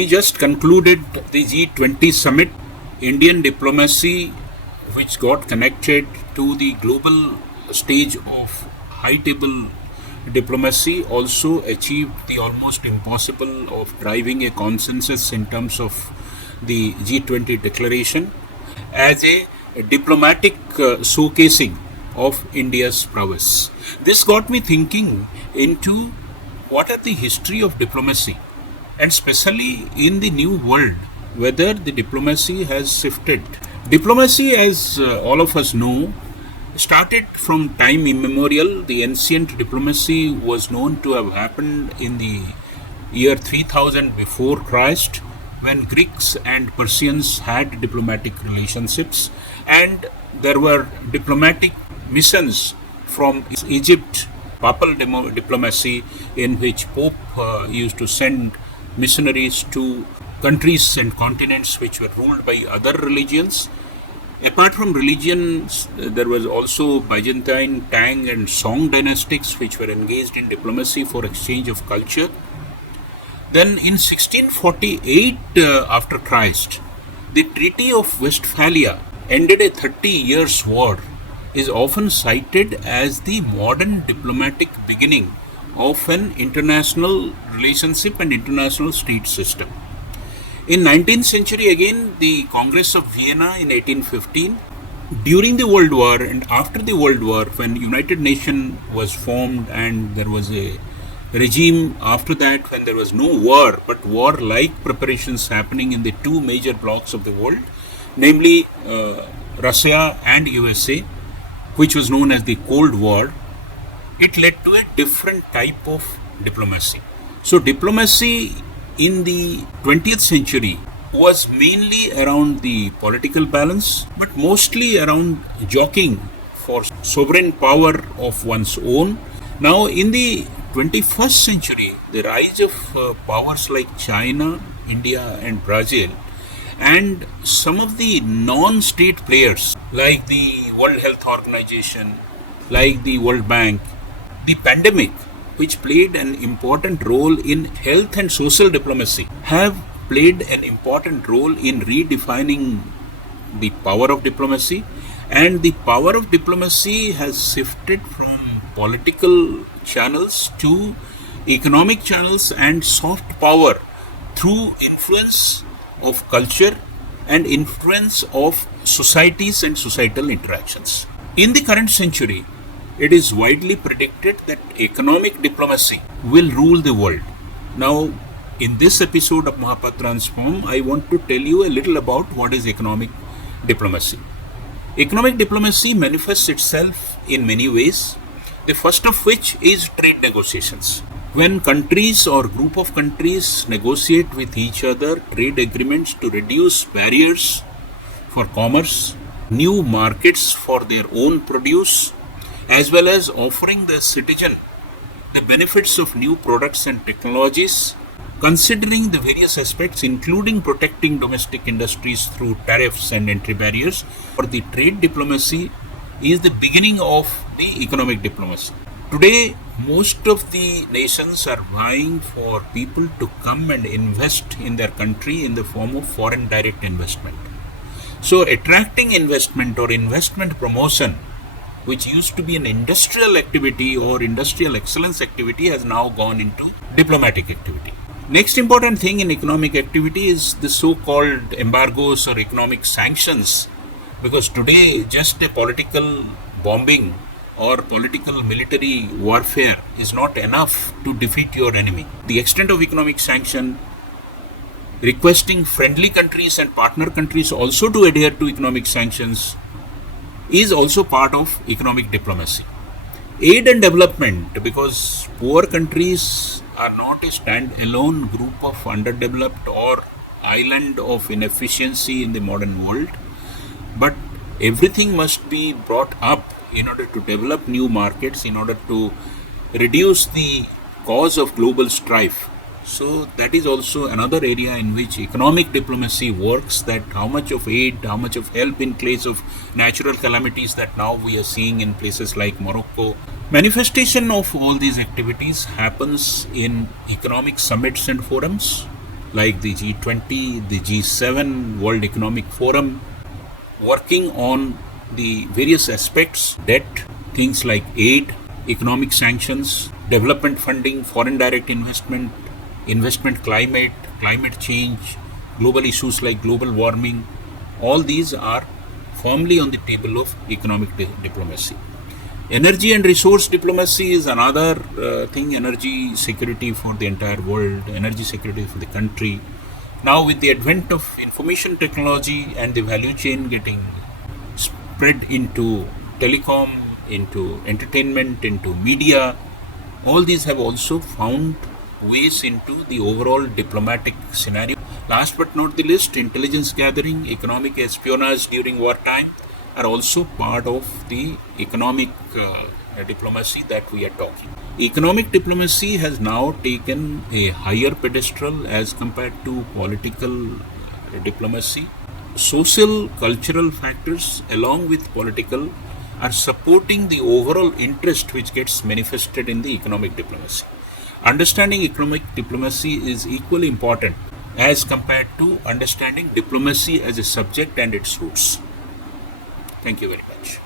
We just concluded the G20 summit. Indian diplomacy, which got connected to the global stage of high table diplomacy, also achieved the almost impossible of driving a consensus in terms of the G20 declaration as a diplomatic showcasing of India's prowess. This got me thinking into what are the history of diplomacy, and especially in the new world, whether the diplomacy has shifted. Diplomacy, as all of us know, started from time immemorial. The ancient diplomacy was known to have happened in the year 3000 before Christ, when Greeks and Persians had diplomatic relationships, and there were diplomatic missions from Egypt, papal diplomacy, in which Pope used to send missionaries to countries and continents which were ruled by other religions. Apart from religions, there was also Byzantine, Tang and Song dynastics which were engaged in diplomacy for exchange of culture. Then in 1648 after Christ, the Treaty of Westphalia ended a 30 years war, is often cited as the modern diplomatic beginning of an international relationship and international state system. In 19th century again, the Congress of Vienna in 1815, during the World War and after the World War, when United Nations was formed and there was a regime after that when there was no war but war-like preparations happening in the two major blocs of the world, namely Russia and USA, which was known as the Cold War, it led to a different type of diplomacy. So diplomacy in the 20th century was mainly around the political balance, but mostly around jockeying for sovereign power of one's own. Now in the 21st century, the rise of powers like China, India and Brazil, and some of the non-state players like the World Health Organization, like the World Bank, the pandemic, which played an important role in health and social diplomacy, have played an important role in redefining the power of diplomacy. And the power of diplomacy has shifted from political channels to economic channels and soft power through influence of culture and influence of societies and societal interactions. In the current century, it is widely predicted that economic diplomacy will rule the world. Now, in this episode of Mahapatransform, I want to tell you a little about what is economic diplomacy. Economic diplomacy manifests itself in many ways, the first of which is trade negotiations. When countries or group of countries negotiate with each other trade agreements to reduce barriers for commerce, new markets for their own produce, as well as offering the citizen the benefits of new products and technologies, considering the various aspects including protecting domestic industries through tariffs and entry barriers, for the trade diplomacy is the beginning of the economic diplomacy. Today, most of the nations are vying for people to come and invest in their country in the form of foreign direct investment. So attracting investment or investment promotion, which used to be an industrial activity or industrial excellence activity, has now gone into diplomatic activity. Next important thing in economic activity is the so-called embargoes or economic sanctions, because today just a political bombing or political military warfare is not enough to defeat your enemy. The extent of economic sanction, requesting friendly countries and partner countries also to adhere to economic sanctions, is also part of economic diplomacy. Aid and development, because poor countries are not a stand-alone group of underdeveloped or island of inefficiency in the modern world, but everything must be brought up in order to develop new markets, in order to reduce the cause of global strife. So that is also another area in which economic diplomacy works, that how much of aid, how much of help in case of natural calamities that now we are seeing in places like Morocco. Manifestation of all these activities happens in economic summits and forums, like the G20, the G7, World Economic Forum, working on the various aspects: debt, things like aid, economic sanctions, development funding, foreign direct investment, investment climate, climate change, global issues like global warming. All these are firmly on the table of economic diplomacy. Energy and resource diplomacy is another thing. Energy security for the entire world, energy security for the country. Now, with the advent of information technology and the value chain getting spread into telecom, into entertainment, into media, all these have also found ways into the overall diplomatic scenario. Last but not the least, intelligence gathering, economic espionage during wartime are also part of the economic diplomacy that we are talking. Economic diplomacy has now taken a higher pedestal as compared to political diplomacy. Social, cultural factors, along with political, are supporting the overall interest which gets manifested in the economic diplomacy. Understanding economic diplomacy is equally important as compared to understanding diplomacy as a subject and its roots. Thank you very much.